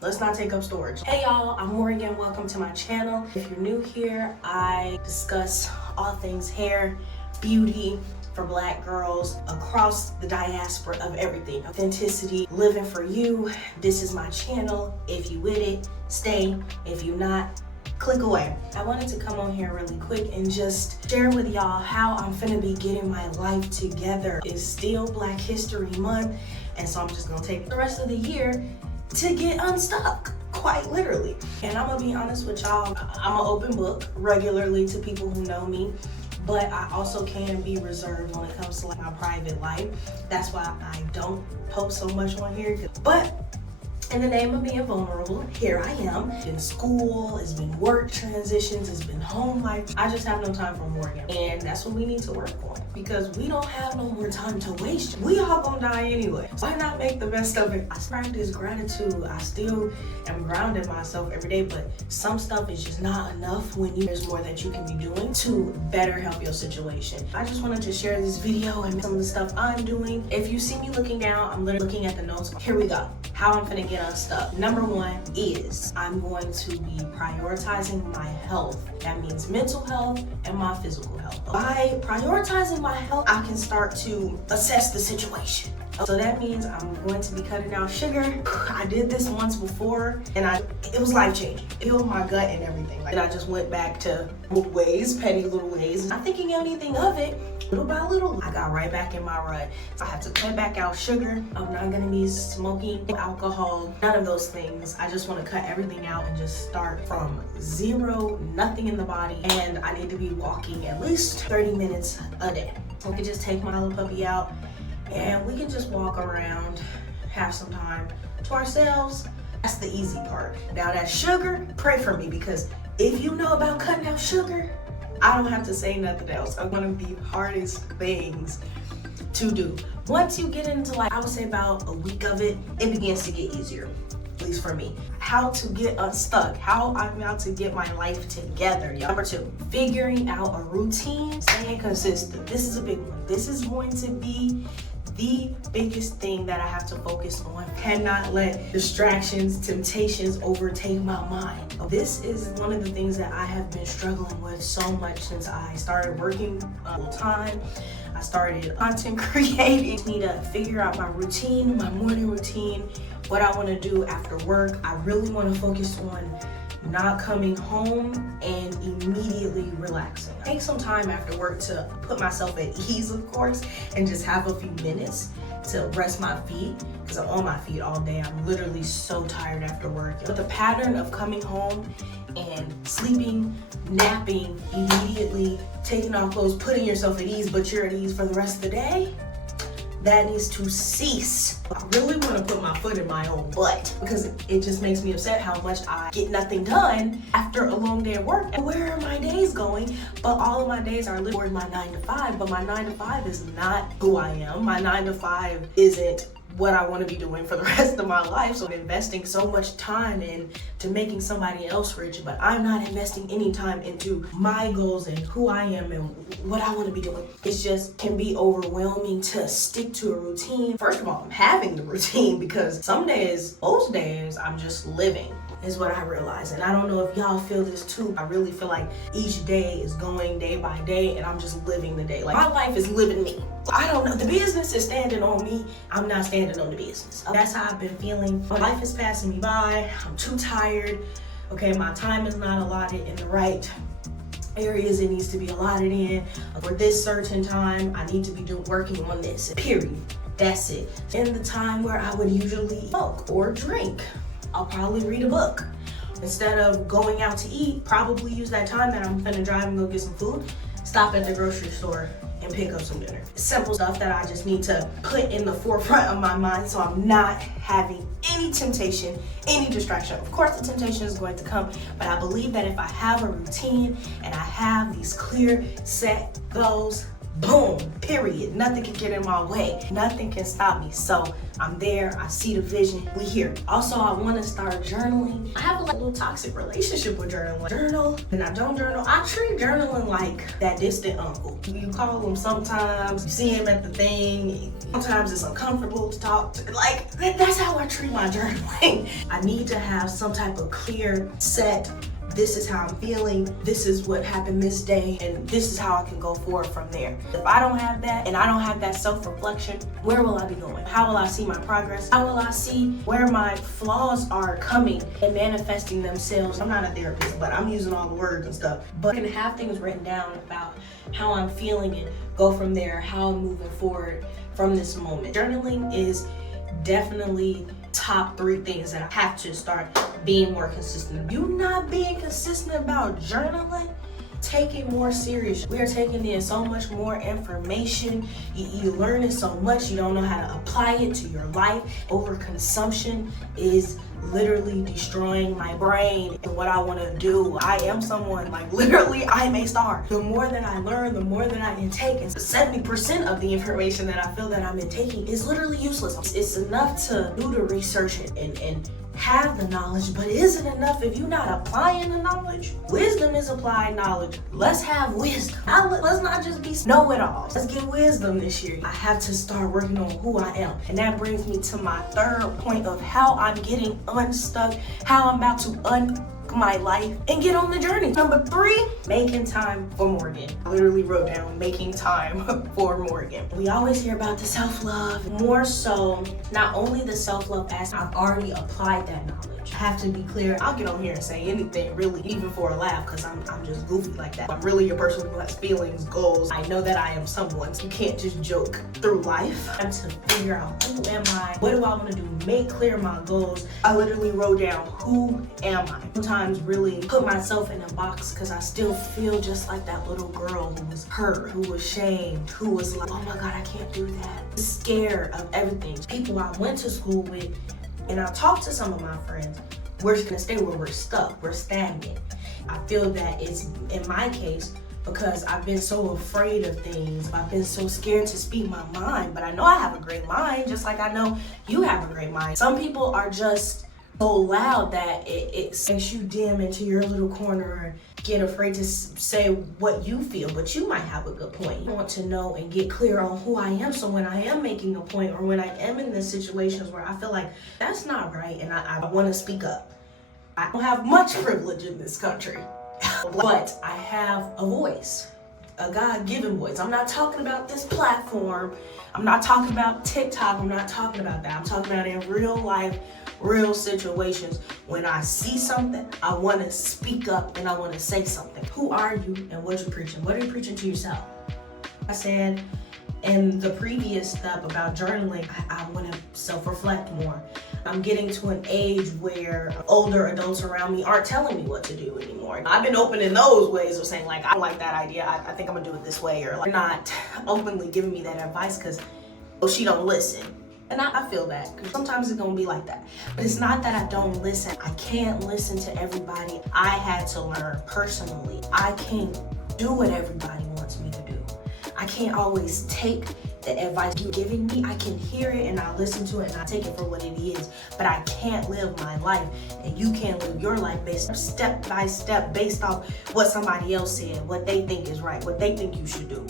Let's not take up storage. Hey y'all, I'm Morgan. Welcome to my channel. If you're new here, I discuss all things hair, beauty for Black girls across the diaspora of everything. Authenticity, living for you. This is my channel. If you with it, stay. If you not, click away. I wanted to come on here really quick and just share with y'all how I'm finna be getting my life together. It's still Black History Month, and so I'm just gonna take the rest of the year to get unstuck, quite literally. And I'm gonna be honest with y'all, I'm an open book regularly to people who know me, but I also can be reserved when it comes to like my private life. That's why I don't post so much on here. But in the name of being vulnerable, here I am. It's been school, it's been work transitions, it's been home life. I just have no time for Morgan. And that's what we need to work on, because we don't have no more time to waste. We all gonna die anyway. Why not make the best of it? I practice gratitude. I still am grounding myself every day, but some stuff is just not enough when there's more that you can be doing to better help your situation. I just wanted to share this video and some of the stuff I'm doing. If you see me looking down, I'm literally looking at the notes. Here we go. How I'm gonna get unstuck. Number one is I'm going to be prioritizing my health. That means mental health and my physical health. By prioritizing my health, I can start to assess the situation. So that means I'm going to be cutting out sugar. I did this once before and it was life-changing. It healed my gut and everything. And I just went back to little ways, petty little ways. Not thinking anything of it. Little by little, I got right back in my rut. So I have to cut back out sugar. I'm not gonna be smoking alcohol, none of those things. I just wanna cut everything out and just start from zero, nothing in the body. And I need to be walking at least 30 minutes a day. So we can just take my little puppy out and we can just walk around, have some time to ourselves. That's the easy part. Now that sugar, pray for me, because if you know about cutting out sugar, I don't have to say nothing else. It's one of the hardest things to do. Once you get into, like, I would say about a week of it, it begins to get easier, at least for me. How to get unstuck, how I'm about to get my life together. Number two, figuring out a routine, staying consistent. This is a big one. This is going to be the biggest thing that I have to focus on. Cannot let distractions, temptations overtake my mind. This is one of the things that I have been struggling with so much since I started working full time. I started content creating. I need to figure out my routine, my morning routine, what I want to do after work. I really want to focus on not coming home and immediately relaxing. Take some time after work to put myself at ease, of course, and just have a few minutes to rest my feet, because I'm on my feet all day. I'm literally so tired after work. But the pattern of coming home and sleeping, napping, immediately taking off clothes, putting yourself at ease, but you're at ease for the rest of the day, that needs to cease. I really want to put my foot in my own butt, because it just makes me upset how much I get nothing done after a long day of work. And where are my days going? But all of my days are literally my 9 to 5, but my 9 to 5 is not who I am. My 9 to 5 isn't what I want to be doing for the rest of my life. So I'm investing so much time into making somebody else rich, but I'm not investing any time into my goals and who I am and what I want to be doing. It's just can be overwhelming to stick to a routine. First of all, I'm having the routine, because some days, most days, I'm just living, is what I realize. And I don't know if y'all feel this too. I really feel like each day is going day by day and I'm just living the day. Like, my life is living me. I don't know, the business is standing on me. I'm not standing on the business. That's how I've been feeling. My life is passing me by. I'm too tired. Okay, my time is not allotted in the right areas it needs to be allotted in. For this certain time, I need to be working on this, period. That's it. In the time where I would usually smoke or drink, I'll probably read a book. Instead of going out to eat, probably use that time that I'm finna drive and go get some food, stop at the grocery store and pick up some dinner. Simple stuff that I just need to put in the forefront of my mind so I'm not having any temptation, any distraction. Of course, the temptation is going to come, but I believe that if I have a routine and I have these clear, set goals, Boom, period. Nothing can get in my way. Nothing can stop me. So I'm there, I see the vision, we here. Also, I wanna start journaling. I have a little toxic relationship with journaling. Journal, and I don't journal. I treat journaling like that distant uncle. You call him sometimes, you see him at the thing, sometimes it's uncomfortable to talk to. Like, that's how I treat my journaling. I need to have some type of clear set, this is how I'm feeling, this is what happened this day, and this is how I can go forward from there. If I don't have that, and I don't have that self-reflection, where will I be going? How will I see my progress? How will I see where my flaws are coming and manifesting themselves? I'm not a therapist, but I'm using all the words and stuff. But I can have things written down about how I'm feeling and go from there, how I'm moving forward from this moment. Journaling is definitely top 3 things that I have to start being more consistent. You not being consistent about journaling, take it more serious. We are taking in so much more information. You learn it so much, you don't know how to apply it to your life. Overconsumption is literally destroying my brain and what I want to do. I am someone, like literally I'm a star. The more that I learn, the more that I intake, and 70% of the information that I feel that I'm intaking is literally useless. It's enough to do the research and have the knowledge, but is it enough if you're not applying the knowledge? Wisdom is applied knowledge. Let's have wisdom. Let's not just be know-it-alls. Let's get wisdom this year. I have to start working on who I am. And that brings me to my 3rd point of how I'm getting unstuck, how I'm about to my life and get on the journey. Number 3, making time for Morgan. I literally wrote down making time for Morgan. We always hear about the self-love, more so not only the self-love as I've already applied that knowledge. I have to be clear. I'll get on here and say anything really, even for a laugh, because I'm just goofy like that. I'm really a person who has feelings, goals. I know that I am someone. You can't just joke through life. I have to figure out who am I? What do I want to do? Make clear my goals. I literally wrote down who am I? Sometimes really put myself in a box because I still feel just like that little girl who was hurt, who was shamed, who was like, oh my God, I can't do that. Scared of everything. People I went to school with, and I talked to some of my friends, we're just gonna stay where we're stuck, we're stagnant. I feel that it's, in my case, because I've been so afraid of things. I've been so scared to speak my mind, but I know I have a great mind, just like I know you have a great mind. Some people are just so loud that it makes you dim into your little corner, get afraid to say what you feel, but you might have a good point. You want to know and get clear on who I am, so when I am making a point or when I am in the situations where I feel like that's not right and I want to speak up. I don't have much privilege in this country, but I have a voice, a God-given voice. I'm not talking about this platform. I'm not talking about TikTok. I'm not talking about that. I'm talking about in real life, real situations. When I see something, I want to speak up and I want to say something. Who are you and what you're preaching? What are you preaching to yourself? I said in the previous step about journaling, I want to self-reflect more. I'm getting to an age where older adults around me aren't telling me what to do anymore. I've been open in those ways of saying like, I don't like that idea. I think I'm gonna do it this way, or like not openly giving me that advice because she don't listen. And I feel that, because sometimes it's gonna be like that. But it's not that I don't listen. I can't listen to everybody. I had to learn personally. I can't do what everybody wants me to do. I can't always take the advice you're giving me. I can hear it and I listen to it and I take it for what it is. But I can't live my life and you can't live your life based step by step based off what somebody else said, what they think is right, what they think you should do.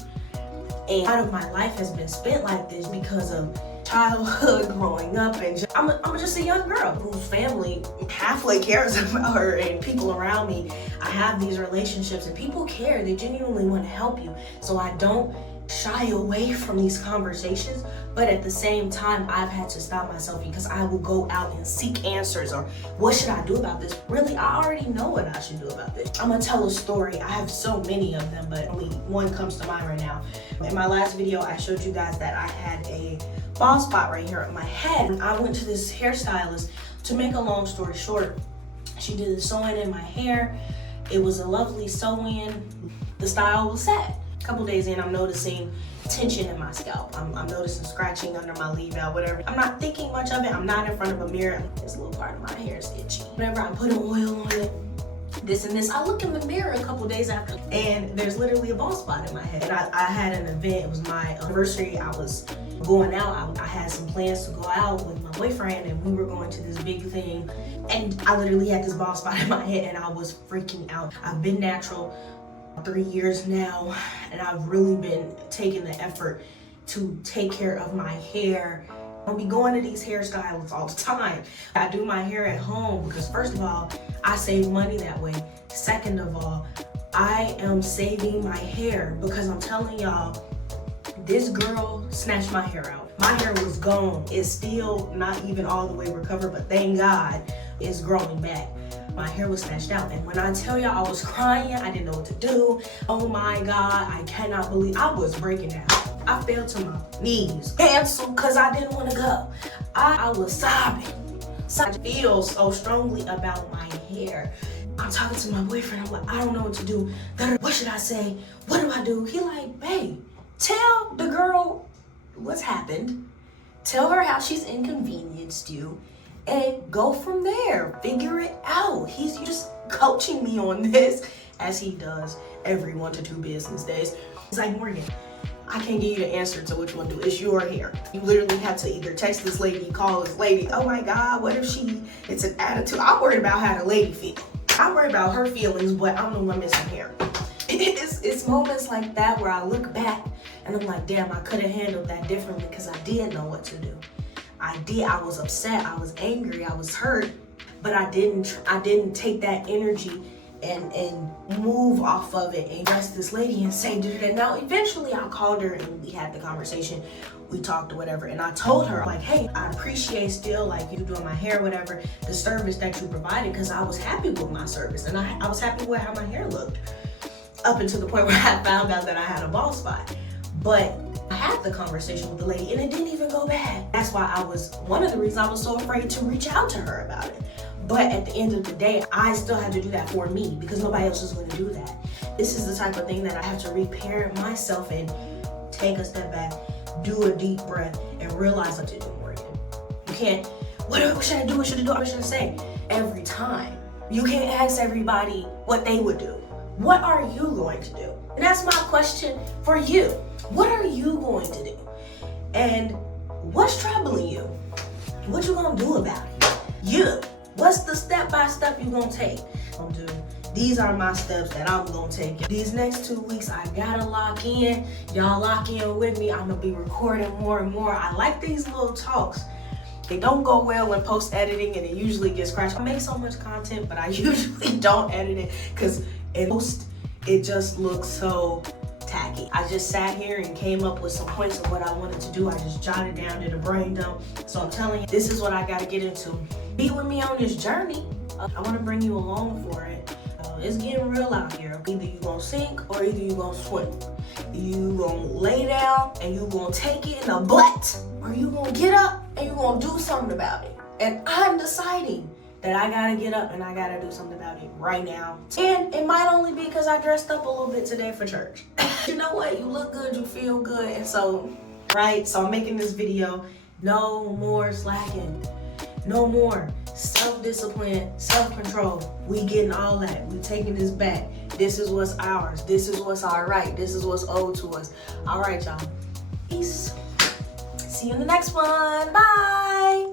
And part of my life has been spent like this because of childhood, growing up, and I'm just a young girl whose family halfway cares about her and people around me. I have these relationships and people care. They genuinely want to help you. So I don't shy away from these conversations, but at the same time, I've had to stop myself because I will go out and seek answers or what should I do about this? Really, I already know what I should do about this. I'm gonna tell a story. I have so many of them, but only one comes to mind right now. In my last video, I showed you guys that I had a bald spot right here on my head. I went to this hairstylist. To make a long story short, she did the sewing in my hair. It was a lovely sew-in. The style was set. A couple days in, I'm noticing tension in my scalp. I'm noticing scratching under my leave out, whatever. I'm not thinking much of it. I'm not in front of a mirror. This little part of my hair is itchy. Whenever I put an oil on it, this and this. I look in the mirror a couple days after, and there's literally a bald spot in my head. And I had an event, it was my anniversary. I was going out. I had some plans to go out with my boyfriend, and we were going to this big thing. And I literally had this bald spot in my head, and I was freaking out. I've been natural 3 years now, and I've really been taking the effort to take care of my hair. I'll be going to these hairstylists all the time. I do my hair at home because first of all, I save money that way. Second of all, I am saving my hair because I'm telling y'all, this girl snatched my hair out. My hair was gone. It's still not even all the way recovered, but thank God it's growing back. My hair was snatched out. And when I tell y'all I was crying, I didn't know what to do. Oh my God, I cannot believe, I was breaking down. I fell to my knees, canceled because I didn't want to go. I was sobbing. So I feel so strongly about my hair. I'm talking to my boyfriend, I'm like, I don't know what to do. What should I say? What do I do? He like, babe, tell the girl what's happened. Tell her how she's inconvenienced you and go from there. Figure it out. He's just coaching me on this as he does every 1 to 2 business days. He's like, Morgan, I can't give you the answer to which one to do. It's your hair. You literally have to either text this lady, call this lady. Oh my God, what if it's an attitude? I'm worried about how the lady feels. I worry about her feelings, but I'm the one missing hair. It's moments like that where I look back and I'm like, damn, I could have handled that differently because I did know what to do. I was upset, I was angry, I was hurt, but I didn't take that energy and move off of it and address this lady and say, do that. Now, eventually I called her and we had the conversation. We talked or whatever, and I told her, like, hey, I appreciate still, like, you doing my hair, whatever, the service that you provided, because I was happy with my service, and I was happy with how my hair looked, up until the point where I found out that I had a bald spot. But I had the conversation with the lady, and it didn't even go bad. That's why one of the reasons I was so afraid to reach out to her about it. But at the end of the day, I still had to do that for me because nobody else is going to do that. This is the type of thing that I have to reparent myself and take a step back, do a deep breath, and realize what to do, Morgan. You can't, what should I do? What should I do? What should I say? Every time. You can't ask everybody what they would do. What are you going to do? And that's my question for you. What are you going to do? And what's troubling you? What you gonna do about it? You. What's the step-by-step you gonna take? These are my steps that I'm gonna take. These next 2 weeks, I gotta lock in. Y'all lock in with me. I'm gonna be recording more and more. I like these little talks. They don't go well when post-editing, and it usually gets crashed. I make so much content, but I usually don't edit it because it just looks so tacky. I just sat here and came up with some points of what I wanted to do. I just jotted down, did a brain dump. So I'm telling you, this is what I gotta get into. Be with me on this journey. I wanna bring you along for it. It's getting real out here. Either you gonna sink or either you gonna swim. You gonna lay down and you gonna take it in the butt, or you gonna get up and you gonna do something about it. And I'm deciding that I gotta get up and I gotta do something about it right now. And it might only be because I dressed up a little bit today for church. You know what? You look good, you feel good. And so, so I'm making this video. No more slacking. No more. Self-discipline, self-control. We getting all that. We taking this back. This is what's ours. This is what's all right. This is what's owed to us. All right, y'all. Peace. See you in the next one. Bye.